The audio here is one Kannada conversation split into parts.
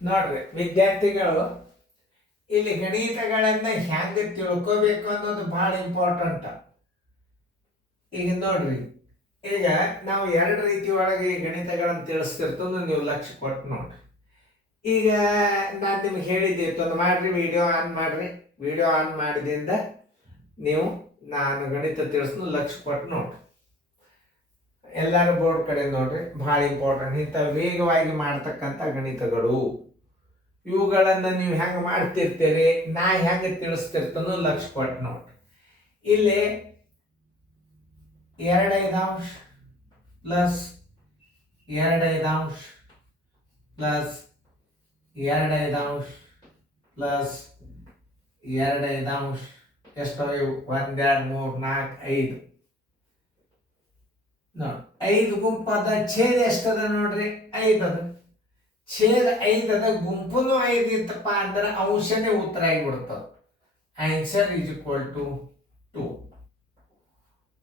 ನೋಡ್ರಿ ವಿದ್ಯಾರ್ಥಿಗಳು, ಇಲ್ಲಿ ಗಣಿತಗಳನ್ನ ಹೆಂಗೆ ತಿಳ್ಕೋಬೇಕು ಅನ್ನೋದು ಭಾಳ ಇಂಪಾರ್ಟೆಂಟ್. ಈಗ ನೋಡ್ರಿ, ಈಗ ನಾವು ಎರಡು ರೀತಿ ಒಳಗೆ ಈ ಗಣಿತಗಳನ್ನು ತಿಳಿಸ್ತಿರ್ತಂದು ನೀವು ಲಕ್ಷ್ಯ ಕೊಟ್ಟು ನೋಡ್ರಿ. ಈಗ ನಾನು ನಿಮ್ಗೆ ಹೇಳಿದ್ದೆ, ಒಂದು ಮಾಡ್ರಿ, ವಿಡಿಯೋ ಆನ್ ಮಾಡ್ರಿ. ವಿಡಿಯೋ ಆನ್ ಮಾಡಿದಿಂದ ನೀವು ನಾನು ಗಣಿತ ತಿಳಿಸ್ದು ಲಕ್ಷ್ಯ ಕೊಟ್ಟು ನೋಡ್ರಿ. ಎಲ್ಲರೂ ಬೋರ್ಡ್ ಕಡೆ ನೋಡ್ರಿ, ಭಾಳ ಇಂಪಾರ್ಟೆಂಟ್. ಇಂಥ ವೇಗವಾಗಿ ಮಾಡ್ತಕ್ಕಂಥ ಗಣಿತಗಳು ಇವುಗಳನ್ನು ನೀವು ಹೆಂಗೆ ಮಾಡ್ತಿರ್ತೀರಿ, ನಾ ಹೆಂಗೆ ತಿಳಿಸ್ತಿರ್ತನೋ ಲಕ್ಷ್ಯ ಕೊಟ್ಟು ನೋಡ್ರಿ. ಇಲ್ಲಿ 2/5 ಪ್ಲಸ್ 2/5 ಪ್ಲಸ್ 2/5 ಪ್ಲಸ್ 2/5 ಎಷ್ಟೋ ಇವು? 1 2 3 4 5 ನೋಡಿ. 5 ಗುಂಪದ ಛೇದ ಎಷ್ಟದ ನೋಡ್ರಿ? 5 ಅದ. ಛೇದ 5 ಅದ, ಗುಂಪುನು 5 ಇತ್ತಪ್ಪ ಅಂದ್ರೆ ಅಂಶನೇ ಉತ್ತರ ಆಗಿಬಿಡ್ತದ. Answer is equal to 2.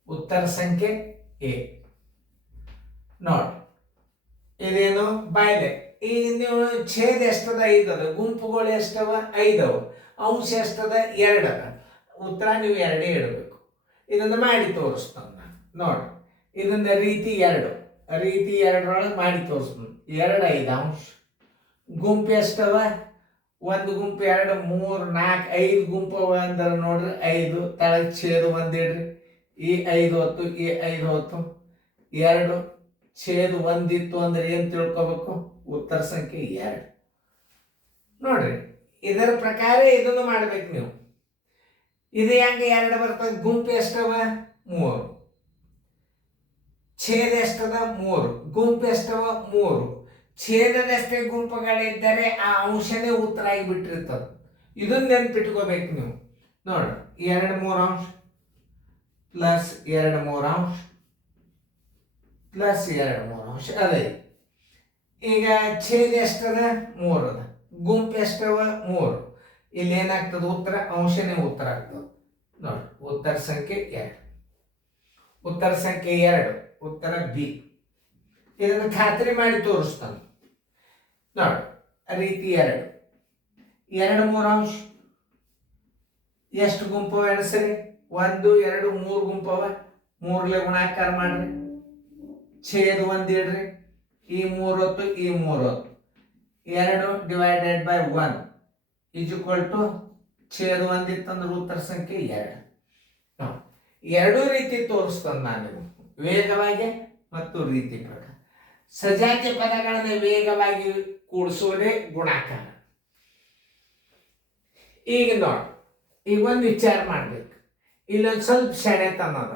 ಉತ್ತರ ಸಂಖ್ಯೆ ಎ. ನೋಡಿ, ಇದೇನು ಬಾಯ್ಲೆ. ಈಗ ನೀವು ಛೇದ ಎಷ್ಟದ? 5 ಅದ. ಗುಂಪುಗಳು ಎಷ್ಟವ? 5 ಅವ. ಅಂಶ ಎಷ್ಟದ? 2 ಅದ. ಉತ್ತರ ನೀವು 2 ಇಡಬೇಕು. ಇದನ್ನು ಮಾಡಿ ತೋರಿಸ್ತಾನೆ ನಾನು. ನೋಡಿ, ಇದನ್ನ ರೀತಿ 2 2 ಮಾಡಿ ತೋರಿಸ್ತಾನೆ. 2/5 ಗುಂಪು ಎಷ್ಟವ? ಒಂದು ಗುಂಪು 2 3 4 5 ಗುಂಪವ ಅಂದ್ರೆ ನೋಡ್ರಿ 5 ತಳಗ್ ಛೇದ 1 ಇಡ್ರಿ. ಈ 5 ಹೊತ್ತು, ಈ 5 ಹೊತ್ತು, 2 ಛೇದ 1 ಇತ್ತು ಅಂದ್ರೆ ಏನು ತಿಳ್ಕೊಬೇಕು? ಉತ್ತರ ಸಂಖ್ಯೆ 2. ನೋಡ್ರಿ, ಇದರ ಪ್ರಕಾರ ಇದನ್ನು ಮಾಡ್ಬೇಕು ನೀವು. ಇದು ಹೆಂಗೆ 2 ಬರ್ತದೆ? ಗುಂಪು ಎಷ್ಟವ? 3. ಛೇದ ಎಷ್ಟದ? 3. ಗುಂಪು ಎಷ್ಟವ? 3. ಛೇದದಷ್ಟೇ ಗುಂಪುಗಳಿದ್ದರೆ ಆ ಅಂಶನೇ ಉತ್ತರ ಆಗಿಬಿಟ್ಟಿರ್ತದೆ. ಇದನ್ನ ನೆನ್ಪಿಟ್ಕೋಬೇಕು ನೀವು. ನೋಡ್ರಿ, 2 3 ಪ್ಲಸ್ 2 3 ಪ್ಲಸ್ 2 3 ಅದೇ. ಈಗ ಛೇದ ಎಷ್ಟದ? 3 ಅದ. ಗುಂಪು ಎಷ್ಟವ? 3. ಇಲ್ಲಿ ಏನಾಗ್ತದೆ? ಉತ್ತರ ಅಂಶನೇ ಉತ್ತರ ಆಗ್ತದೆ. ನೋಡಿ, ಉತ್ತರ ಸಂಖ್ಯೆ 2. ಉತ್ತರ ಸಂಖ್ಯೆ 2 ಉತ್ತರ ಬಿ. ಇದನ್ನು ಖಾತ್ರಿ ಮಾಡಿ ತೋರಿಸ್ತಾನೆ. ನೋಡಿ, ರೀತಿ 2 2 3 ಎಷ್ಟು ಗುಂಪವ ಎಣಿಸ್ರಿ? 1 2 3 ಗುಂಪವ. 3ಲೆ ಗುಣಾಕಾರ ಮಾಡ್ರಿ. ಛೇದ 1 ಇಡ್ರಿ. ಈ 3 ಹೊತ್ತು, ಈ 3 ಹೊತ್ತು. 2 divided by 1 is equal to ಛೇದ 1 ಇತ್ತಂದ್ರೆ ಉತ್ತರ ಸಂಖ್ಯೆ 2. ಎರಡೂ ರೀತಿ ತೋರಿಸ್ತಾನೆ ನಾನು, ವೇಗವಾಗಿ ಮತ್ತು ರೀತಿ ಪ್ರಕಾರ. ಸಜಾತಿ ಪದಗಳನ್ನು ವೇಗವಾಗಿ ಕೂಡಿಸೋದೇ ಗುಣಾಕಾರ. ಈಗ ನೋಡಿ, ಈಗ ಒಂದು ವಿಚಾರ ಮಾಡ್ಬೇಕು. ಇಲ್ಲೊಂದು ಸ್ವಲ್ಪ ಸೆಳೆತನ ಅದ.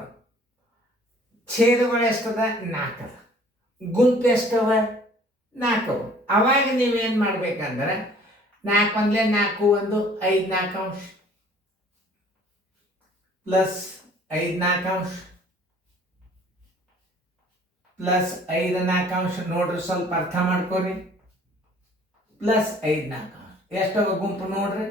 ಛೇದಗಳು ಎಷ್ಟದ? 4 ಅದ. ಗುಂಪು ಎಷ್ಟವ? 4 ಅವ. ಅವಾಗ ನೀವೇನು ಮಾಡ್ಬೇಕಂದ್ರೆ 4 1 4 1 5 4 ಪ್ಲಸ್ 5 4 ಪ್ಲಸ್ 5 4 ನೋಡ್ರಿ, ಸ್ವಲ್ಪ ಅರ್ಥ ಮಾಡ್ಕೊರಿ. ಪ್ಲಸ್ 5 4 ಎಷ್ಟವ ಗುಂಪು ನೋಡ್ರಿ?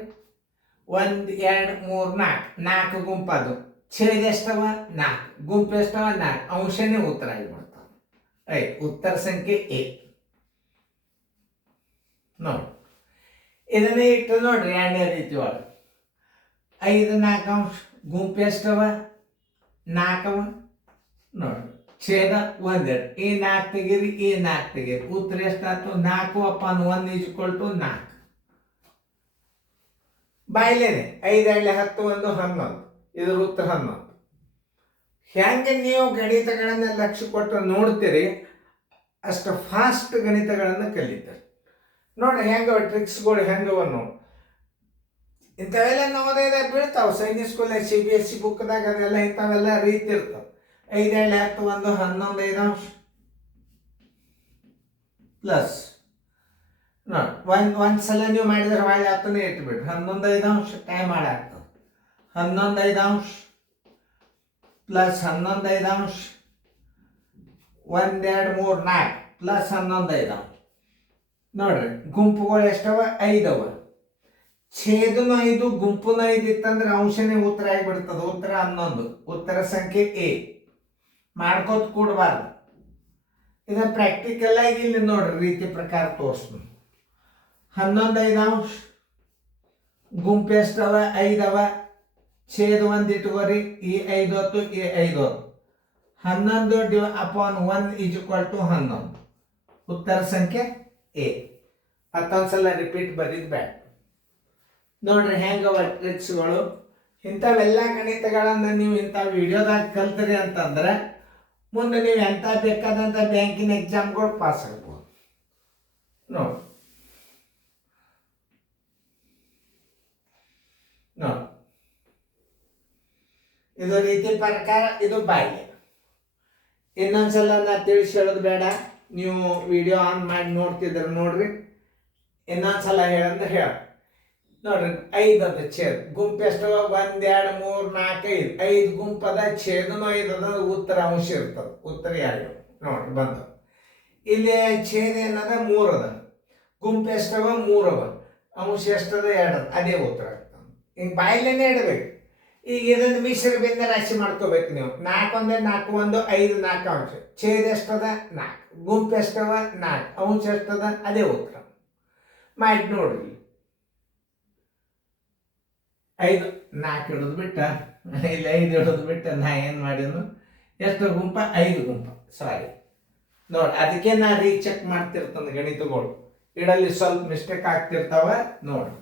1 2 3 4 4 ಗುಂಪು ಅದು. ಛೇದ ಎಷ್ಟವ? 4. ಗುಂಪು ಎಷ್ಟವ? 4. ಅಂಶನೇ ಉತ್ತರ ಆಗಿಬಿಡ್ತಾವೆ. ಉತ್ತರ ಸಂಖ್ಯೆ ಎ. ನೋಡಿ, ಇದನ್ನೇ ಇಟ್ಟು ನೋಡ್ರಿ 2ನೇ ರೀತಿ ಒಳಗೆ. 5 4 ಗುಂಪು ಎಷ್ಟವ? 4 ಅವ. ನೋಡ್ರಿ, ಛೇದ 1 ಈ 4 ತೆಗೀರಿ, ಈ 4 ತೆಗೀರಿ. ಉತ್ತರ ಎಷ್ಟಾಯ್ತು? 4 ಅಪಾನ್ 1 ಈಸ್ ಈಕ್ವಲ್ ಟು 4. ಬಾಯ್ಲೇನೆ 5 2 10 1 11. ಇದರ ಉತ್ತರ 11. ಹೆಂಗೆ ನೀವು ಗಣಿತಗಳನ್ನು ಲಕ್ಷ್ಯ ಕೊಟ್ಟು ನೋಡ್ತೀರಿ, ಅಷ್ಟು ಫಾಸ್ಟ್ ಗಣಿತಗಳನ್ನು ಕಲಿತಾರೆ. ನೋಡಿ ಹೆಂಗವ ಟ್ರಿಕ್ಸ್ಗಳು ಹೆಂಗವ ನೋಡಿ. ಇಂಥವೆಲ್ಲ ನವೋದಯದಾಗ ಬೀಳ್ತಾವೆ. ಸೈನಿಕ್ ಸ್ಕೂಲ್ CBSE ಬುಕ್ದಾಗ ಅದೆಲ್ಲ ಇಂಥವೆಲ್ಲ ರೀತಿ ಇರ್ತಾವೆ. 5 2 10 1 11 5 ಪ್ಲಸ್ ನೋಡಿ, ಒಂದ್ಸಲ ನೀವು ಮಾಡಿದ್ರೆ ಹೊಳ್ಳಿ 10ನೇ ಇಟ್ಬಿಡ್ರಿ. 11 5 ಟೈಮ್ ಮಾಡಾಗ್ತದೆ. 11 5 ಪ್ಲಸ್ 11 5 1 2 3 4 ಪ್ಲಸ್ 11 5 ನೋಡ್ರಿ, ಗುಂಪುಗಳು ಎಷ್ಟವ? 5 ಅವ. ಛೇದನು 5 ಗುಂಪುನು 5 ಇತ್ತಂದ್ರೆ ಅಂಶನೇ ಉತ್ತರ ಆಗಿಬಿಡ್ತದೆ. ಉತ್ತರ 11. ಉತ್ತರ ಸಂಖ್ಯೆ ಎ. ಮಾಡ್ಕೋತ ಕೂಡಬಾರ್ದು. ಇದನ್ನ ಪ್ರಾಕ್ಟಿಕಲ್ ಆಗಿ ಇಲ್ಲಿ ನೋಡ್ರಿ ರೀತಿ ಪ್ರಕಾರ ತೋರಿಸ್ತೀನಿ. 11 5 ಗುಂಪು ಎಷ್ಟವ 5 ಅವ ಛೇದ 1 ಇಟ್ಕೋರಿ ಈ 5 ಹೊತ್ತು ಈ 5 ಹೊತ್ತು 11/1 = 11 ಉತ್ತರ ಸಂಖ್ಯೆ ಎ. ಮತ್ತೊಂದ್ಸಲ ರಿಪೀಟ್ ಬರೀದ್ ಬೇಡ. ನೋಡ್ರಿ ಹೆಂಗವ ಟ್ರಿಕ್ಸ್ಗಳು. ಇಂಥವೆಲ್ಲ ಗಣಿತಗಳನ್ನು ನೀವು ಇಂಥ ವಿಡಿಯೋದಾಗ ಕಲ್ತ್ರಿ ಅಂತಂದ್ರೆ ಮುಂದೆ ನೀವು ಎಂಥ ಬೇಕಾದಂಥ ಬ್ಯಾಂಕಿನ ಎಕ್ಸಾಮ್ಗಳು ಪಾಸ್ ಆಗ್ಬೋದು. ನೋಡಿ ಇದು ರೀತಿ ಪ್ರಕಾರ ಇದು ಬಾಯಿಲೆ. ಇನ್ನೊಂದ್ಸಲ ನಾ ತಿಳಿಸಿ ಹೇಳೋದು ಬೇಡ, ನೀವು ವಿಡಿಯೋ ಆನ್ ಮಾಡಿ ನೋಡ್ತಿದ್ರೆ ನೋಡ್ರಿ. ಇನ್ನೊಂದ್ಸಲ ಹೇಳಂದ್ರೆ ಹೇಳ ನೋಡ್ರಿ. 5 ಅದ ಛೇದ ಗುಂಪು ಎಷ್ಟು 1 2 3 4 5 5 ಗುಂಪದ ಛೇದನು 5 ಅದ ಉತ್ತರ ಅಂಶ ಇರ್ತದ. ಉತ್ತರ 2 ನೋಡ್ರಿ ಬಂದ. ಇಲ್ಲಿ ಛೇದ ಏನದ 3 ಅದ ಗುಂಪು ಎಷ್ಟವ 3 ಅವ ಅಂಶ ಎಷ್ಟದ 2 ಅದ ಅದೇ ಉತ್ತರ ಆಗ್ತದೆ. ಹಿಂಗೆ ಬಾಯಿಲೇನೆ ಇಡಬೇಕು. ಈಗ ಇದನ್ನು ಮಿಶ್ರ ಭಿನ್ನ ರಾಶಿ ಮಾಡ್ಕೋಬೇಕು ನೀವು. 4 1 4 1 5 4 ಅಂಶ ಛೇದ ಎಷ್ಟದ 4 ಗುಂಪು ಎಷ್ಟವ 4 ಅಂಶ ಎಷ್ಟದ ಅದೇ ಉತ್ತರ ಮಾಡಿ ನೋಡ್ರಿ. 5 4 ಹಿಡಿದು ಬಿಟ್ಟ ಇಲ್ಲಿ 5 ಹಿಡಿದು ಬಿಟ್ಟ ನಾ ಏನು ಮಾಡಿದ್ನು ಎಷ್ಟು ಗುಂಪ 5 ಗುಂಪ ಸಾರಿ ನೋಡಿ. ಅದಕ್ಕೆ ನಾ ರೀಚೆಕ್ ಮಾಡ್ತಿರ್ತಂದು ಗಣಿತಗಳು ಇಡಲ್ಲಿ ಸ್ವಲ್ಪ ಮಿಸ್ಟೇಕ್ ಆಗ್ತಿರ್ತಾವ ನೋಡಿ.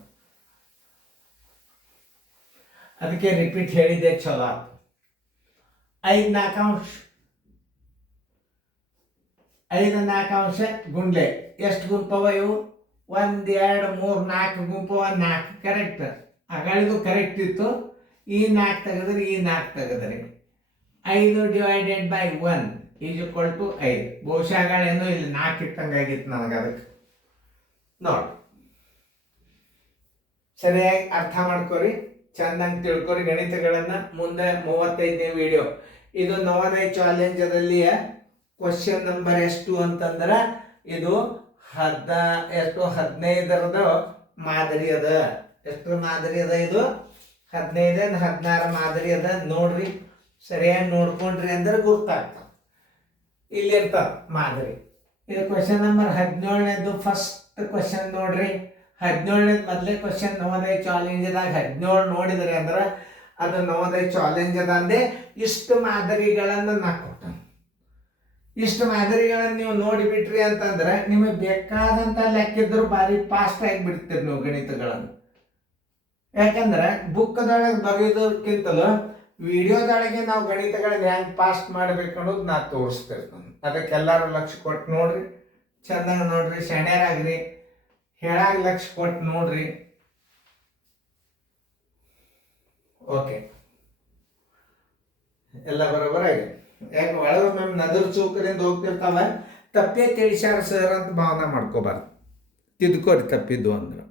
ಅದಕ್ಕೆ ರಿಪೀಟ್ ಹೇಳಿದೆ ಚಲೋ ಆಯ್ತು. 5 4 ಅಂಶ 5 4 ಅಂಶ ಗುಂಡ್ಲೆ ಎಷ್ಟು ಗುಂಪವ ಇವು 1 2 3 4 ಗುಂಪವ 4 ಕರೆಕ್ಟ್. ಅಗಳಿದು ಕರೆಕ್ಟ್ ಇತ್ತು. ಈ 4 ತೆಗೆದ್ರೆ ಈ 4 ತೆಗೆದ್ರಿ 5 / 1 = 5. ಬಹುಶಃ ಅಗಳೇನೋ ಇಲ್ಲಿ 4 ಇಟ್ಟಂಗಾಗಿತ್ತು ನನಗೆ. ಅದಕ್ಕೆ ನೋಡಿ ಸರಿಯಾಗಿ ಅರ್ಥ ಮಾಡ್ಕೊರಿ, ಚಂದಂಗೆ ತಿಳ್ಕೊರಿ ಗಣಿತಗಳನ್ನು. ಮುಂದೆ 35ನೇ ವಿಡಿಯೋ ಇದು ನವೋದಯ ಚಾಲೆಂಜದಲ್ಲಿಯ ಕ್ವಶನ್ ನಂಬರ್ ಎಷ್ಟು ಅಂತಂದ್ರೆ ಇದು 15ರದ ಮಾದರಿ ಅದ. ಎಷ್ಟು ಮಾದರಿ ಅದ ಇದು 15 16 ಮಾದರಿ ಅದ ನೋಡ್ರಿ. ಸರಿಯಾಗಿ ನೋಡ್ಕೊಂಡ್ರಿ ಅಂದ್ರೆ ಗೊತ್ತಾಗ್ತದೆ. ಇಲ್ಲಿರ್ತದ ಮಾದರಿ. ಇದು ಕ್ವಶನ್ ನಂಬರ್ 17ನೇದು ಫಸ್ಟ್ ಕ್ವಶನ್ ನೋಡ್ರಿ. 17ನೇದು ಮೊದಲೇ ಕ್ವಶನ್ ನವೋದಯ ಚಾಲೆಂಜ್ದಾಗ 17 ನೋಡಿದ್ರಿ ಅಂದ್ರೆ ಅದು ನವೋದಯ ಚಾಲೆಂಜ್ ಅದ ಅಂದೆ. ಇಷ್ಟು ಮಾದರಿಗಳನ್ನು ನಾ ಕೊಟ್ಟ. ಇಷ್ಟು ಮಾದರಿಗಳನ್ನು ನೀವು ನೋಡಿಬಿಟ್ರಿ ಅಂತಂದ್ರೆ ನಿಮಗೆ ಬೇಕಾದಂಥ ಲೆಕ್ಕಿದ್ರು ಭಾರಿ ಫಾಸ್ಟ್ ಆಗಿ ಬಿಡ್ತೀರಿ ನೀವು ಗಣಿತಗಳನ್ನು. ಯಾಕಂದ್ರೆ ಬುಕ್ದೊಳಗೆ ಬರೆಯೋದಕ್ಕಿಂತಲೂ ವಿಡಿಯೋದೊಳಗೆ ನಾವು ಗಣಿತಗಳನ್ನ ಹೆಂಗೆ ಫಾಸ್ಟ್ ಮಾಡ್ಬೇಕು ಅನ್ನೋದು ನಾ ತೋರಿಸ್ತಿರ್ತೀನಿ. ಅದಕ್ಕೆಲ್ಲರೂ ಲಕ್ಷ್ಯ ಕೊಟ್ಟು ನೋಡ್ರಿ, ಚೆನ್ನಾಗಿ ನೋಡ್ರಿ, ಶಾಣ್ಯರಾಗ್ರಿ, ಹೇಳಾಗ ಲಕ್ಷ್ಯ ಕೊಟ್ಟು ನೋಡ್ರಿ. ಓಕೆ ಎಲ್ಲ ಬರೋಬರಾಗಿ. ಯಾಕೆ ಒಳಗೊಮ್ಮೆ ನದ್ರ ಚೌಕದಿಂದ ಹೋಗ್ತಿರ್ತಾವ, ತಪ್ಪೇ ತಿಳಿಸ್ಯಾರ ಸರ್ ಅಂತ ಭಾವನೆ ಮಾಡ್ಕೋಬಾರ್ದು. ತಿದ್ಕೋರಿ ತಪ್ಪಿದ್ದು ಅಂದ್ರೆ.